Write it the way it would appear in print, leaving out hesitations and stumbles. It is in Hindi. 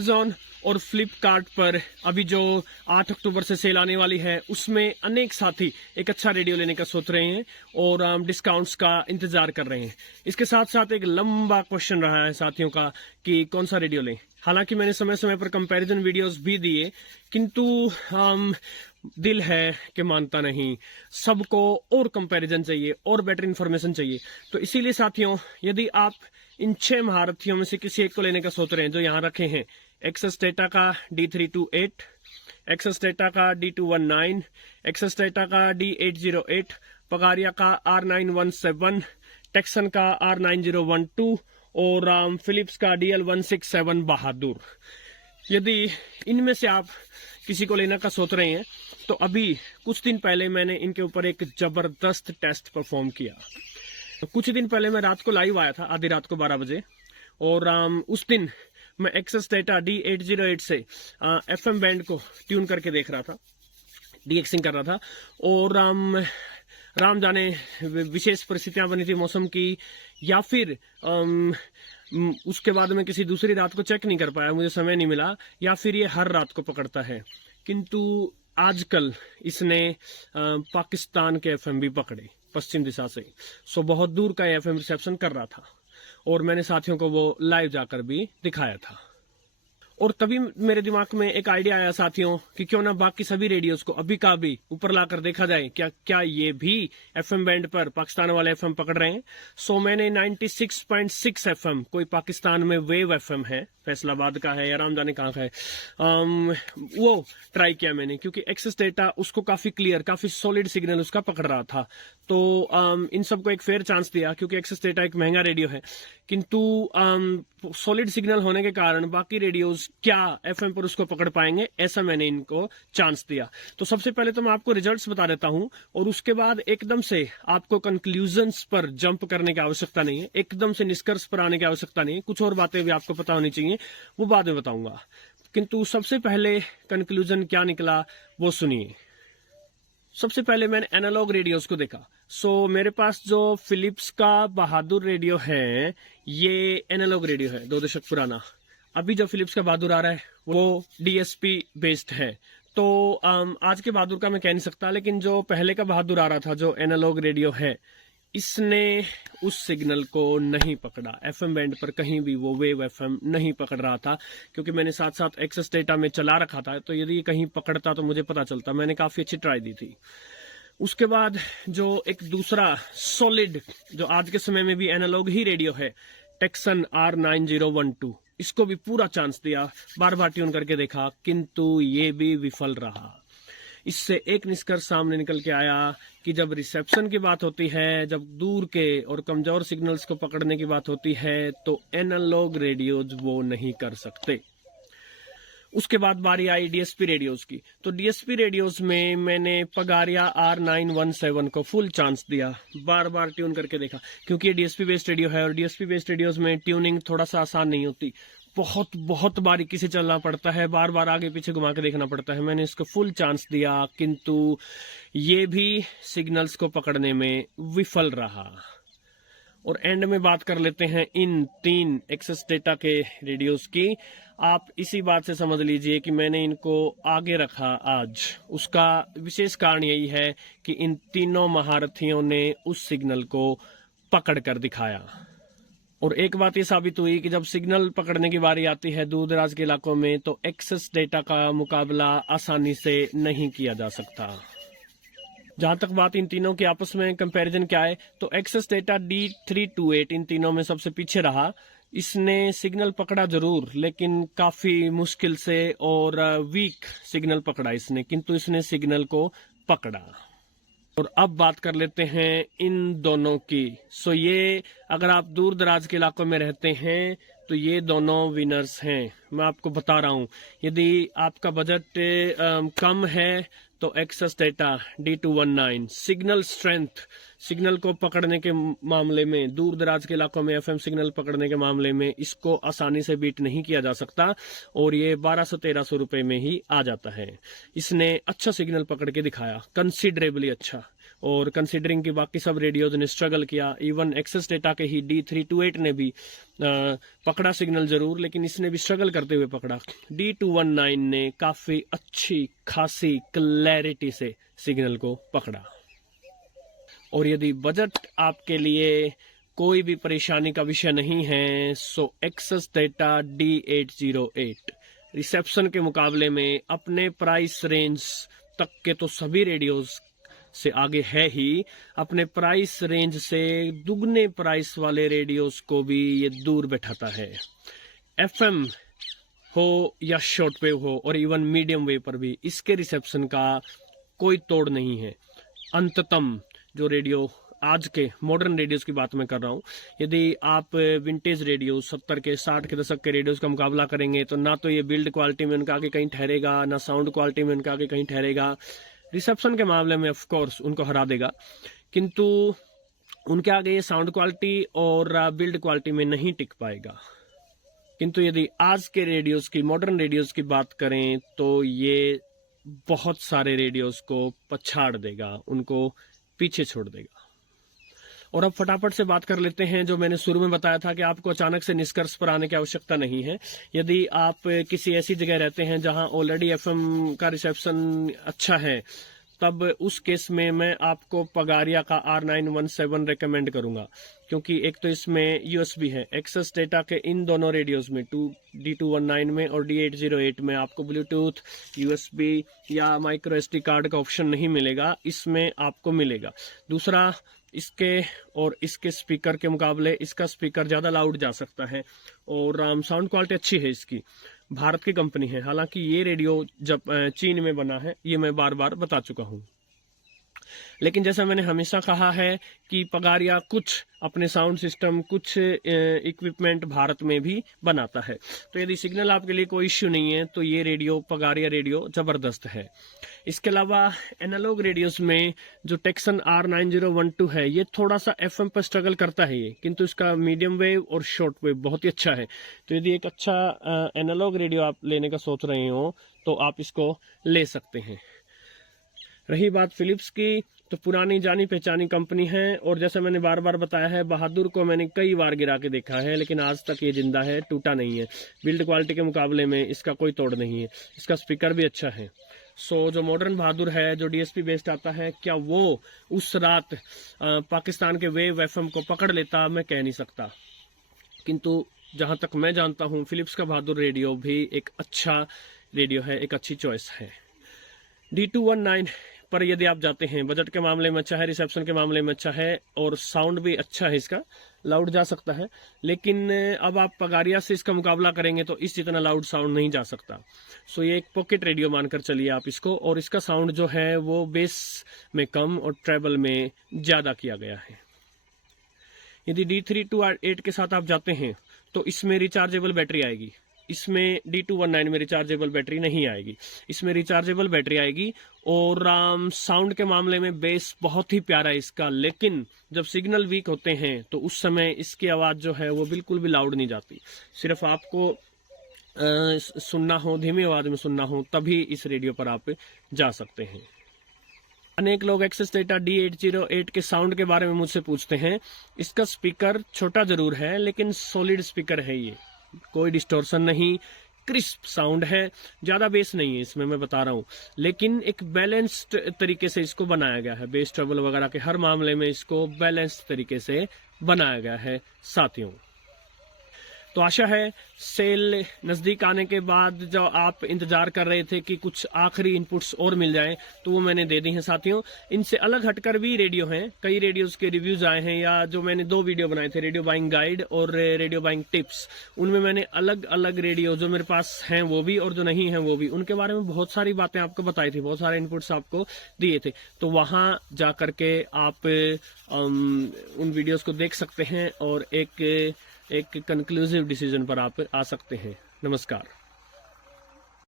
अमेजॉन और फ्लिपकार्ट पर अभी जो 8 अक्टूबर से सेल आने वाली है उसमें अनेक साथी एक अच्छा रेडियो लेने का सोच रहे हैं और डिस्काउंट्स का इंतजार कर रहे हैं। इसके साथ साथ एक लंबा क्वेश्चन रहा है साथियों का कि कौन सा रेडियो लें। हालांकि मैंने समय समय पर कंपैरिजन वीडियोस भी दिए, किंतु दिल है कि मानता नहीं, सबको और कंपैरिजन चाहिए और बेटर इन्फॉर्मेशन चाहिए। तो इसीलिए साथियों, यदि आप इन 6 महारथियों में से किसी एक को लेने का सोच रहे हैं जो यहाँ रखे हैं, एक्सेस डेटा का D328, एक्सेस डेटा का D219, एक्सेस डेटा का D808, पगारिया का R917, टेक्सन का R9012 और फिलिप्स का DL167 बहादुर। यदि इनमें से आप किसी को लेना का सोच रहे हैं तो अभी कुछ दिन पहले मैंने इनके ऊपर एक जबरदस्त टेस्ट परफॉर्म किया। कुछ दिन पहले मैं रात को लाइव आया था, आधी रात को 12 बजे, और उस दिन मैं एक्सेस डेटा D808 से FM बैंड को ट्यून करके देख रहा था, डीएक्सिंग कर रहा था। और राम जाने विशेष परिस्थितियां बनी थी मौसम की, या फिर उसके बाद मैं किसी दूसरी रात को चेक नहीं कर पाया, मुझे समय नहीं मिला, या फिर ये हर रात को पकड़ता है। किंतु आजकल इसने पाकिस्तान के एफएम भी पकड़े पश्चिम दिशा से। सो बहुत दूर का एफएम रिसेप्शन कर रहा था और मैंने साथियों को वो लाइव जाकर भी दिखाया था। और तभी मेरे दिमाग में एक आइडिया आया साथियों कि क्यों ना बाकी सभी रेडियोस को अभी का भी ऊपर लाकर देखा जाए, क्या ये भी एफएम बैंड पर पाकिस्तान वाले एफएम पकड़ रहे हैं। सो मैंने 96.6 एफएम, कोई पाकिस्तान में वेव एफएम है, फैसलाबाद का है या राम जाने कहाँ का है, वो ट्राई किया मैंने, क्योंकि एक्सेस डेटा उसको काफी क्लियर, काफी सॉलिड सिग्नल उसका पकड़ रहा था। तो इन सबको एक फेयर चांस दिया, क्योंकि एक्सेस डेटा एक महंगा रेडियो है, किंतु सॉलिड सिग्नल होने के कारण बाकी रेडियोस क्या एफएम पर उसको पकड़ पाएंगे, ऐसा मैंने इनको चांस दिया। तो सबसे पहले तो मैं आपको रिजल्ट्स बता देता हूं और उसके बाद एकदम से आपको कंक्लूजन्स पर जंप करने की आवश्यकता नहीं है, एकदम से निष्कर्ष पर आने की आवश्यकता नहीं है। कुछ और बातें भी आपको पता होनी चाहिए, वो बाद में बताऊंगा। किंतु सबसे पहले कंक्लूजन क्या निकला वो सुनिए। सबसे पहले मैंने एनालॉग रेडियोस को देखा। सो मेरे पास जो फिलिप्स का बहादुर रेडियो है, ये एनालॉग रेडियो है, 2 दशक पुराना। अभी जो फिलिप्स का बहादुर आ रहा है वो DSP बेस्ड है। तो आज के बहादुर का मैं कह नहीं सकता, लेकिन जो पहले का बहादुर आ रहा था, जो एनालॉग रेडियो है, इसने उस सिग्नल को नहीं पकड़ा। एफएम बैंड पर कहीं भी वो वेव एफएम नहीं पकड़ रहा था, क्योंकि मैंने साथ साथ एक्सेस डेटा में चला रखा था। तो यदि ये कहीं पकड़ता तो मुझे पता चलता, मैंने काफी अच्छी ट्राई दी थी। उसके बाद जो एक दूसरा सॉलिड, जो आज के समय में भी एनालॉग ही रेडियो है, टेक्सन R9012, इसको भी पूरा चांस दिया, बार बार ट्यून करके देखा, किंतु ये भी विफल रहा। इससे एक निष्कर्ष सामने निकल के आया कि जब रिसेप्शन की बात होती है, जब दूर के और कमजोर सिग्नल्स को पकड़ने की बात होती है, तो एनालॉग रेडियोज वो नहीं कर सकते। उसके बाद बारी आई DSP रेडियोज की। तो DSP रेडियोज में मैंने पगारिया R917 को फुल चांस दिया, बार बार ट्यून करके देखा, क्योंकि ये DSP बेस्ड रेडियो है और DSP बेस्ड रेडियोज में ट्यूनिंग थोड़ा सा आसान नहीं होती, बहुत बारीकी से चलना पड़ता है, बार बार आगे पीछे घुमा के देखना पड़ता है। मैंने इसको फुल चांस दिया, किंतु ये भी सिग्नल्स को पकड़ने में विफल रहा। और एंड में बात कर लेते हैं इन 3 एक्सेस डेटा के रेडियोस की। आप इसी बात से समझ लीजिए कि मैंने इनको आगे रखा आज, उसका विशेष कारण यही है कि इन तीनों महारथियों ने उस सिग्नल को पकड़ कर दिखाया। और एक बात ये साबित हुई कि जब सिग्नल पकड़ने की बारी आती है दूर दराज के इलाकों में, तो एक्सेस डेटा का मुकाबला आसानी से नहीं किया जा सकता। जहां तक बात इन तीनों की आपस में कंपैरिजन क्या है, तो एक्सेस डेटा D328 इन तीनों में सबसे पीछे रहा। इसने सिग्नल पकड़ा जरूर, लेकिन काफी मुश्किल से और वीक सिग्नल पकड़ा इसने, किंतु इसने सिग्नल को पकड़ा। और अब बात कर लेते हैं इन दोनों की। सो ये, अगर आप दूर दराज के इलाकों में रहते हैं तो ये दोनों विनर्स हैं। मैं आपको बता रहा हूं, यदि आपका बजट कम है तो access data D219 signal strength, signal को पकड़ने के मामले में, दूर दराज के इलाकों में एफएम सिग्नल पकड़ने के मामले में इसको आसानी से बीट नहीं किया जा सकता, और ये 1200-1300 रुपए में ही आ जाता है। इसने अच्छा सिग्नल पकड़ के दिखाया, कंसिडरेबली अच्छा। और कंसिडरिंग कि बाकी सब रेडियोज ने स्ट्रगल किया, इवन एक्सेस डेटा के ही D328 ने भी पकड़ा सिग्नल जरूर, लेकिन इसने भी स्ट्रगल करते हुए पकड़ा। D219 ने काफी अच्छी खासी क्लैरिटी से सिग्नल को पकड़ा। और यदि बजट आपके लिए कोई भी परेशानी का विषय नहीं है, सो एक्सेस डेटा D808 रिसेप्शन के मुकाबले में अपने प्राइस रेंज तक के तो सभी रेडियोज से आगे है ही, अपने प्राइस रेंज से दुगने प्राइस वाले रेडियोज को भी ये दूर बैठाता है। FM हो या शॉर्ट वेव हो और इवन मीडियम वेव पर भी इसके रिसेप्शन का कोई तोड़ नहीं है। अंततम जो रेडियो आज के मॉडर्न रेडियोज की बात मैं कर रहा हूँ, यदि आप विंटेज रेडियो 70 के 60 के दशक के रेडियोज का मुकाबला करेंगे तो ना तो ये बिल्ड क्वालिटी में उनका आगे कहीं ठहरेगा, ना साउंड क्वालिटी में उनका आगे कहीं ठहरेगा। रिसेप्शन के मामले में ऑफ कोर्स उनको हरा देगा, किंतु उनके आगे ये साउंड क्वालिटी और बिल्ड क्वालिटी में नहीं टिक पाएगा। किंतु यदि आज के रेडियोज की, मॉडर्न रेडियोज की बात करें तो ये बहुत सारे रेडियोज को पछाड़ देगा, उनको पीछे छोड़ देगा। और अब फटाफट से बात कर लेते हैं, जो मैंने शुरू में बताया था कि आपको अचानक से निष्कर्ष पर आने की आवश्यकता नहीं है। यदि आप किसी ऐसी जगह रहते हैं जहां ऑलरेडी FM का रिसेप्शन अच्छा है, तब उस केस में मैं आपको पगारिया का R917 रेकमेंड करूंगा, क्योंकि एक तो इसमें USB है। एक्सेस डेटा के इन दोनों रेडियोज में D219 में और D808 में आपको ब्लूटूथ, USB या माइक्रो SD कार्ड का ऑप्शन नहीं मिलेगा, इसमें आपको मिलेगा। दूसरा, इसके और इसके स्पीकर के मुकाबले इसका स्पीकर ज़्यादा लाउड जा सकता है और साउंड क्वालिटी अच्छी है इसकी। भारत की कंपनी है, हालांकि ये रेडियो जब चीन में बना है, ये मैं बार बार बता चुका हूँ। लेकिन जैसा मैंने हमेशा कहा है कि पगारिया कुछ अपने साउंड सिस्टम, कुछ इक्विपमेंट भारत में भी बनाता है। तो यदि सिग्नल आपके लिए कोई इश्यू नहीं है तो ये रेडियो, पगारिया रेडियो जबरदस्त है। इसके अलावा एनालॉग रेडियोज में जो टेक्सन R9012 है, ये थोड़ा सा FM पर स्ट्रगल करता है ये, किंतु इसका मीडियम वेव और शॉर्ट वेव बहुत ही अच्छा है। तो यदि एक अच्छा एनालॉग रेडियो आप लेने का सोच रहे हो तो आप इसको ले सकते हैं। रही बात फिलिप्स की, तो पुरानी जानी पहचानी कंपनी है, और जैसे मैंने बार बार बताया है, बहादुर को मैंने कई बार गिरा के देखा है, लेकिन आज तक ये जिंदा है, टूटा नहीं है। बिल्ड क्वालिटी के मुकाबले में इसका कोई तोड़ नहीं है। इसका स्पीकर भी अच्छा है। सो जो मॉडर्न बहादुर है, जो DSP बेस्ड आता है, क्या वो उस रात पाकिस्तान के वेव FM को पकड़ लेता, मैं कह नहीं सकता। किंतु जहां तक मैं जानता हूं, फिलिप्स का बहादुर रेडियो भी एक अच्छा रेडियो है, एक अच्छी चॉइस है। D219 पर यदि आप जाते हैं, बजट के मामले में अच्छा है, रिसेप्शन के मामले में अच्छा है और साउंड भी अच्छा है, इसका लाउड जा सकता है। लेकिन अब आप पगारिया से इसका मुकाबला करेंगे तो इस जितना लाउड साउंड नहीं जा सकता। सो ये एक पॉकेट रेडियो मानकर चलिए आप इसको, और इसका साउंड जो है वो बेस में कम और ट्रेबल में ज्यादा किया गया है। यदि D328 के साथ आप जाते हैं तो इसमें रिचार्जेबल बैटरी आएगी, इसमें D219 में रिचार्जेबल बैटरी नहीं आएगी। इसमें रिचार्जेबल बैटरी आएगी और साउंड के मामले में बेस बहुत ही प्यारा है इसका, लेकिन जब सिग्नल वीक होते हैं तो उस समय इसकी आवाज़ जो है वो बिल्कुल भी लाउड नहीं जाती। सिर्फ आपको सुनना हो, धीमी आवाज़ में सुनना हो, तभी इस रेडियो पर आप जा सकते हैं। अनेक लोग एक्सेस डेटा D808 के साउंड के बारे में मुझसे पूछते हैं। इसका स्पीकर छोटा जरूर है, लेकिन सॉलिड स्पीकर है, ये कोई डिस्टॉर्शन नहीं, क्रिस्प साउंड है, ज्यादा बेस नहीं है इसमें, मैं बता रहा हूँ। लेकिन एक बैलेंस्ड तरीके से इसको बनाया गया है, बेस ट्रबल वगैरह के हर मामले में इसको बैलेंस्ड तरीके से बनाया गया है साथियों। तो आशा है सेल नज़दीक आने के बाद जो आप इंतजार कर रहे थे कि कुछ आखिरी इनपुट्स और मिल जाएं, तो वो मैंने दे दी हैं साथियों। इनसे अलग हटकर भी रेडियो हैं, कई रेडियोज़ के रिव्यूज़ आए हैं, या जो मैंने 2 वीडियो बनाए थे, रेडियो बाइंग गाइड और रेडियो बाइंग टिप्स, उनमें मैंने अलग अलग रेडियो जो मेरे पास हैं वो भी और जो नहीं हैं वो भी, उनके बारे में बहुत सारी बातें आपको बताई थी, बहुत सारे इनपुट्स आपको दिए थे। तो वहाँ जा करके आप उन वीडियोज़ को देख सकते हैं और एक कंक्लूसिव डिसीजन पर आप आ सकते हैं। नमस्कार।